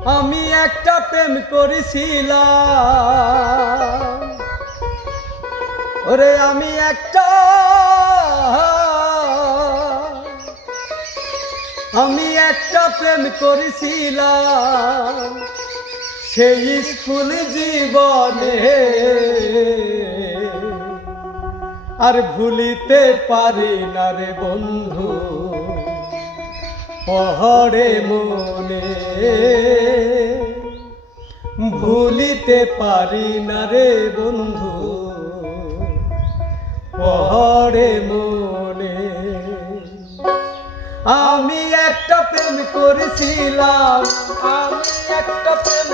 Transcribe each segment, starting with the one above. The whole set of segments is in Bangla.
আমি একটা প্রেম করেছিলাম, ওরে আমি একটা প্রেম করেছিলাম সেই স্কুল জীবনে, আর ভুলিতে পারি না রে বন্ধু পহরে মনে, ভুলিতে পারি না রে বন্ধু পহরে মনে। আমি একটা প্রেম করেছিলাম, আমি একটা প্রেম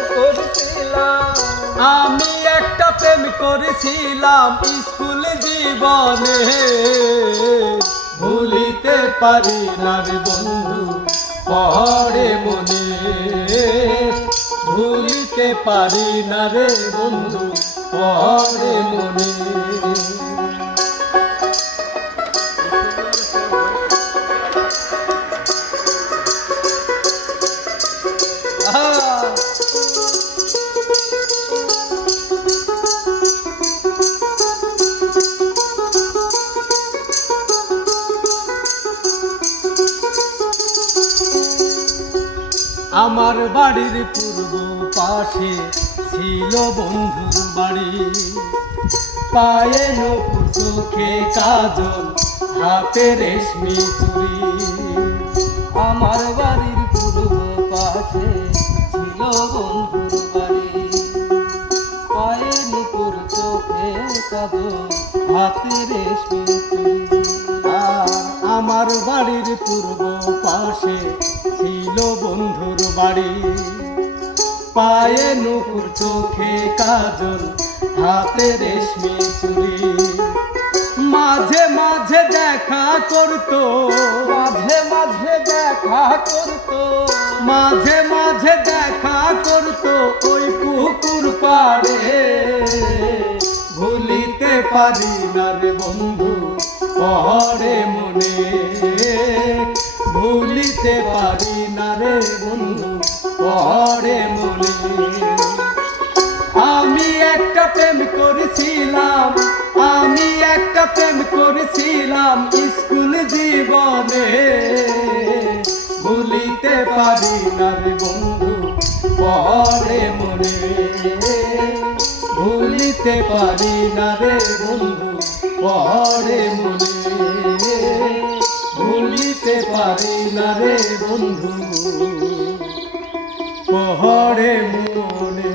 করেছিলাম স্কুল জীবনে, ভুলিতে পারি না রে বন্ধু পহরে মনে, ভুলিতে পারি না রে বন্ধু পহরে মনে। আমার বাড়ির পূর্ব পাশে ছিল বন্ধুর বাড়ি, পায়ে নূপুর চোখে কাজল হাতে রেশমি চুড়ি। আমার বাড়ির পূর্ব পাশে ছিল বন্ধুর বাড়ি, পায়ে নূপুর চোখে কাজল হাতে রেশমি চুড়ি। আর আমার বাড়ির পূর্ব পাশে ছিল বন্ধুর বাড়ি, পায়ে নূপুর চোখে কাজল হাতে রেশমি চুড়ি। মাঝে মাঝে দেখা করতো, মাঝে মাঝে দেখা করতো, মাঝে মাঝে দেখা করতো ওই পুকুর পাড়ে, ভুলিতে পারি না রে বন্ধু পহরে মনে, ভুলিতে পারি না রে বন্ধু পহরে মনে। আমি একটা প্রেম করেছিলাম, আমি একটা প্রেম করেছিলাম স্কুল জীবনে, ভুলিতে পারি না রে বন্ধু পহরে মনে, ভুলিতে পারি না রে বন্ধু পহরে মনে, ভুলিতে পারি না রে বন্ধু পহরে মনে।